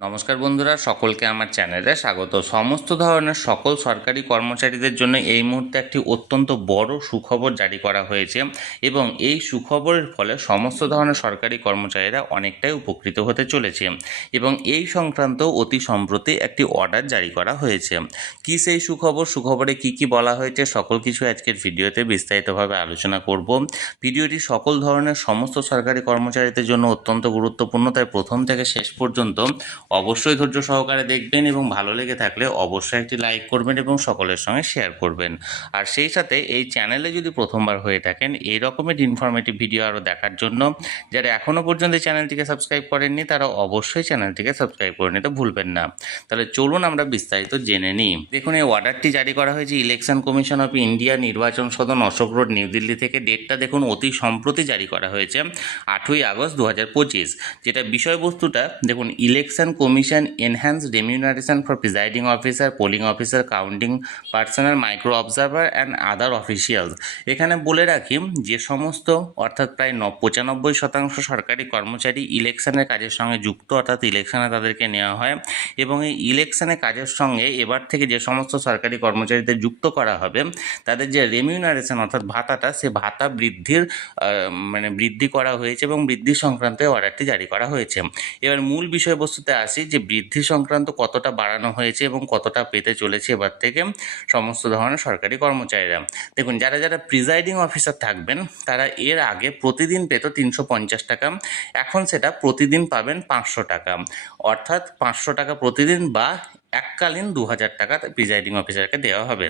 নমস্কার বন্ধুরা, সকলকে আমার চ্যানেলে স্বাগত। সমস্ত ধরনের সকল সরকারি কর্মচারীদের জন্য এই মুহূর্তে একটি অত্যন্ত বড় সুখবর জারি করা হয়েছে এবং এই সুখবরের ফলে সমস্ত ধরনের সরকারি কর্মচারীরা অনেকটাই উপকৃত হতে চলেছে এবং এই সংক্রান্ত অতি সম্প্রতি একটি অর্ডার জারি করা হয়েছে। কি সেই সুখবর, সুখবরে কি কি বলা হয়েছে, সকল কিছু আজকের ভিডিওতে বিস্তারিতভাবে আলোচনা করব। ভিডিওটি সকল ধরনের সমস্ত সরকারি কর্মচারীদের জন্য অত্যন্ত গুরুত্বপূর্ণ। তাই প্রথম থেকে শেষ পর্যন্ত অবশ্যই ধৈর্য সহকারে দেখবেন এবং ভালো লেগে থাকলে অবশ্যই একটি লাইক করবেন এবং সকলের সঙ্গে শেয়ার করবেন। আর সেই সাথে এই চ্যানেলে যদি প্রথমবার হয়ে থাকেন, এই রকমের ইনফরমেটিভ ভিডিও আরও দেখার জন্য যারা এখনও পর্যন্ত চ্যানেলটিকে সাবস্ক্রাইব করেননি, তারা অবশ্যই চ্যানেলটিকে সাবস্ক্রাইব করে নিতে ভুলবেন না। তাহলে চলুন আমরা বিস্তারিত জেনে নিই। দেখুন, এই অর্ডারটি জারি করা হয়েছে election commission of India Nirvachan Sadan Ashok road new Delhi থেকে। ডেটটা দেখুন, অতি সম্প্রতি জারি করা হয়েছে আটই আগস্ট দু হাজার পঁচিশ। যেটা বিষয়বস্তুটা, দেখুন election commission enhance remuneration for presiding officer polling officer counting personnel micro observer and other officials এখানে বলে রাখি, যে সমস্ত, অর্থাৎ প্রায় পঁচানব্বই শতাংশ সরকারি কর্মচারী ইলেকশনের কাজের সঙ্গে যুক্ত, অর্থাৎ ইলেকশনে তাদেরকে নেওয়া হয় এবং এই ইলেকশনে কাজের সঙ্গে এবার থেকে যে সমস্ত সরকারি কর্মচারীদের যুক্ত করা হবে, তাদের যে রেমিউনারেশন অর্থাৎ ভাতাটা, সে ভাতা বৃদ্ধির মানে বৃদ্ধি করা হয়েছে এবং বৃদ্ধি সংক্রান্ত অর্ডারটি জারি করা হয়েছে। এবার মূল বিষয়বস্তুতে আসি যে বৃদ্ধি সংক্রান্ত কতটা বাড়ানো হয়েছে এবং কতটা পেতে চলেছে এবার থেকে সমস্ত ধরনের সরকারি কর্মচারীরা। দেখুন, যারা যারা প্রিজাইডিং অফিসার থাকবেন, তারা এর আগে প্রতিদিন পেত তিনশো পঞ্চাশ টাকা, এখন সেটা প্রতিদিন পাবেন পাঁচশো টাকা। অর্থাৎ পাঁচশো টাকা প্রতিদিন বা এককালীন দু হাজার টাকা প্রিজাইডিং অফিসারকে দেওয়া হবে।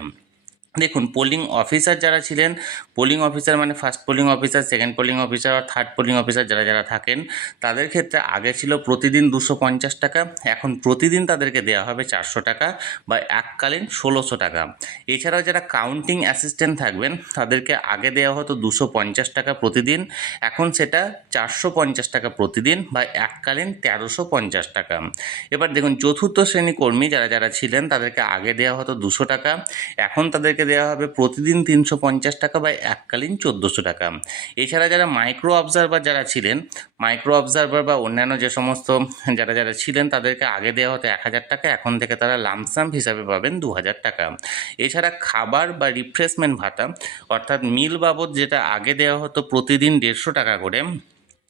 দেখুন পোলিং অফিসার যারা ছিলেন পোলিং অফিসার মানে first polling officer second polling officer আর থার্ড পোলিং অফিসার যারা যারা থাকেন, তাদের ক্ষেত্রে আগে ছিল প্রতিদিন দুশো পঞ্চাশ টাকা, এখন প্রতিদিন তাদেরকে দেওয়া হবে চারশো টাকা বা এককালীন ষোলোশো টাকা। এছাড়াও যারা কাউন্টিং অ্যাসিস্ট্যান্ট থাকবেন, তাদেরকে আগে দেওয়া হতো দুশো পঞ্চাশ টাকা প্রতিদিন, এখন সেটা চারশো পঞ্চাশ টাকা প্রতিদিন বা এককালীন তেরোশো পঞ্চাশ টাকা। এবার দেখুন, চতুর্থ শ্রেণি কর্মী যারা যারা ছিলেন, তাদেরকে আগে দেওয়া হতো দুশো টাকা, এখন তাদেরকে দেওয়া হবে প্রতিদিন তিনশো পঞ্চাশ টাকা বা এককালীন চোদ্দোশো টাকা। এছাড়া যারা মাইক্রো অবজারভার যারা ছিলেন মাইক্রো অবজারভার বা অন্যান্য যে সমস্ত যারা যারা ছিলেন, তাদেরকে আগে দেওয়া হতো এক হাজার টাকা, এখন থেকে তারা লামসাম হিসাবে পাবেন দু হাজার টাকা। এছাড়া খাবার বা রিফ্রেশমেন্ট ভাতা, অর্থাৎ মিল বাবদ যেটা আগে দেওয়া হতো প্রতিদিন দেড়শো টাকা করে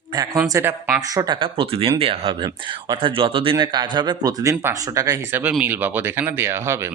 এখন সেটা পাঁচশো টাকা প্রতিদিন দেওয়া হবে। অর্থাৎ যত দিনের কাজ হবে, প্রতিদিন পাঁচশো টাকা হিসাবে মিল বাবদ এখানে দেওয়া হবে।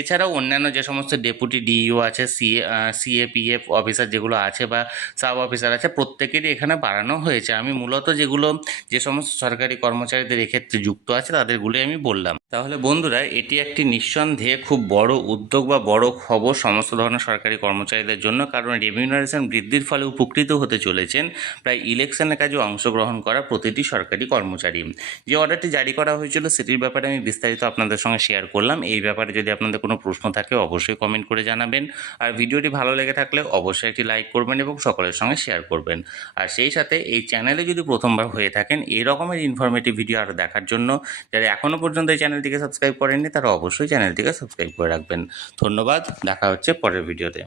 এছাড়াও অন্যান্য যে সমস্ত ডেপুটি ডিইও আছে সিএ সিএপিএফ অফিসার যেগুলো আছে বা সাব অফিসার আছে, প্রত্যেকেরই এখানে বাড়ানো হয়েছে। আমি মূলত যেগুলো যে সমস্ত সরকারি কর্মচারীদের এক্ষেত্রে যুক্ত আছে তাদেরগুলোই আমি বললাম। তাহলে বন্ধুরা, এটি একটি নিঃসন্দেহে খুব বড় উদ্যোগ বা বড় খবর সমস্ত ধরনের সরকারি কর্মচারীদের জন্য, কারণ রেমিউনারেশন বৃদ্ধির ফলে উপকৃত হতে চলেছেন। প্রায় ইলেকশনের কাজে অংশগ্রহণ করা প্রতিটি সরকারি কর্মচারী। যে অর্ডারটি জারি করা হয়েছিল সেটির ব্যাপারে আমি বিস্তারিত আপনাদের সঙ্গে শেয়ার করলাম। এই ব্যাপারে যদি আপনাদের কোনো প্রশ্ন থাকে অবশ্যই কমেন্ট করে জানাবেন। আর ভিডিওটি ভালো লেগে থাকলে অবশ্যই একটি লাইক করবেন এবং সকলের সঙ্গে শেয়ার করবেন। আর সেই সাথে এই চ্যানেলে যদি প্রথমবার হয়ে থাকেন, এই রকমের ইনফরমেটিভ ভিডিও আরও দেখার জন্য যারা এখনও পর্যন্ত এই চ্যানেলটিকে সাবস্ক্রাইব করেননি, তারা অবশ্যই চ্যানেলটিকে সাবস্ক্রাইব করে রাখবেন। ধন্যবাদ, দেখা হচ্ছে পরের ভিডিওতে